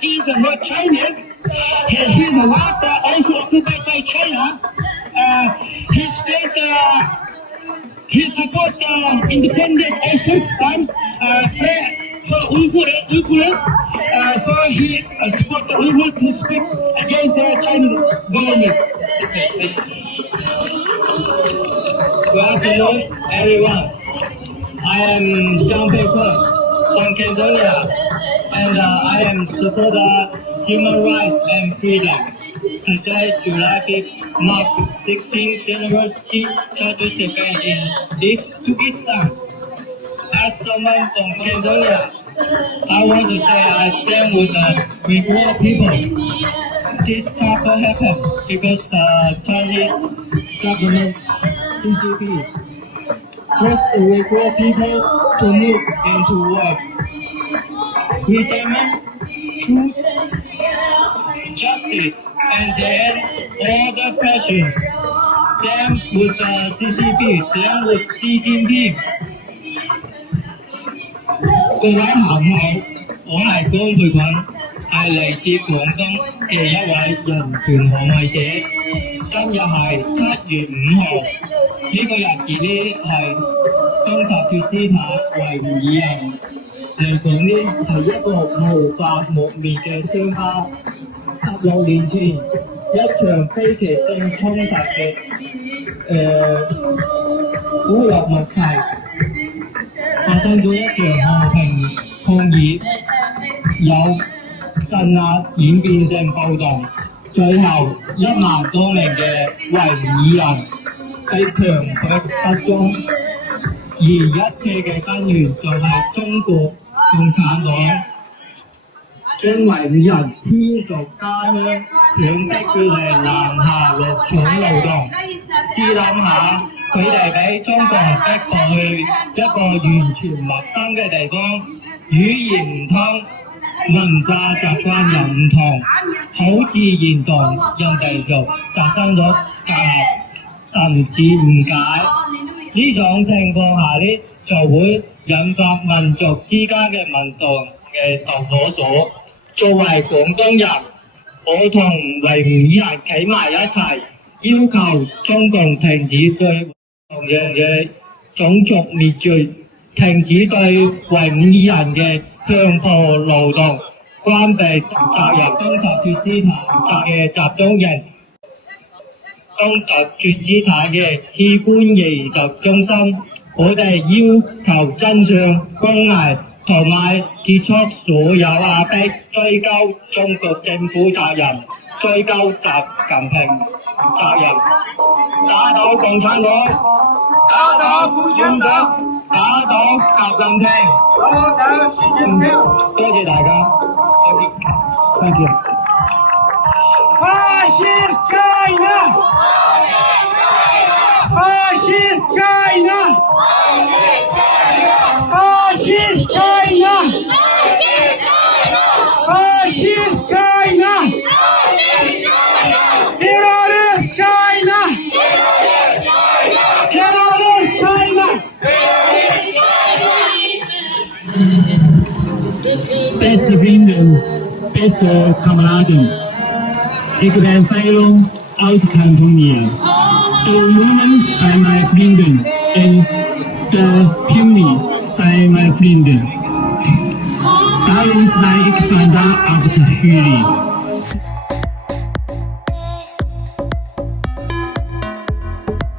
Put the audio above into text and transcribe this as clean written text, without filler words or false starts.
he's not Chinese. His water also occupied by China. He state he support independent of Turkestan for Uyghurs. So he support the Uyghurs to speak against the Chinese government. Good afternoon, everyone. I am Zhang Peipeng from Cambodia, and I am supporter human rights and freedom. Today, July 5th, marks 16th University Tragic event in Turkestan. As someone from Cambodia, I want to say I stand with the Uyghur people. This couple happened because the Chinese government, CCP, forced the Uyghur people to move and to work. We demand truth, justice, and then all the questions. Them with the CCP, them with Xi Jinping. 各位朋友，我係江培群，係嚟自廣東嘅一位人權捍衞者。今日係7月5號，呢個日子呢係東塔決斯坦維吾爾人嚟講呢係一個無法磨滅嘅傷疤。16年前一場悲劇性衝突嘅烏勒木齊。發生咗一場和平抗議，有鎮壓演變成暴動，最後1萬多名嘅維吾爾人被強迫失蹤，而一切嘅根源就係中國共產黨將維吾爾人天逐家鄉，強迫佢哋南下落廠勞動。試諗下，佢哋俾中國逼過去一個完全陌生嘅地方，語言唔通，文化習慣又唔同，好自然同人哋就產生咗隔閡，甚至誤解。呢種情況下呢，就會引發民族之間嘅民族嘅導火索。作為廣東人，我同維吾爾人企埋一齊，要求中共停止對同樣嘅種族滅絕，停止對維吾爾人嘅強迫勞動，關閉責任東塔決斯坦嘅集中營、東塔決斯坦嘅器官移植中心。我哋要求真相、公義同埋結束所有壓迫，追究中國政府責任，追究習近平責任。打倒共產黨，打倒共產黨，打倒習近平，打倒習近平。多謝大家。Thank you. Fascist China! Fascist China! Fascist China! Fascist China! Terrorist China! Terrorist China! Beste Freunde, beste Kameraden, ich bin Feilo aus Kantonia. Die Jungen seien meine Freunde und der Puni seien meine Freunde. Darum sei ich vandaag auf de jury.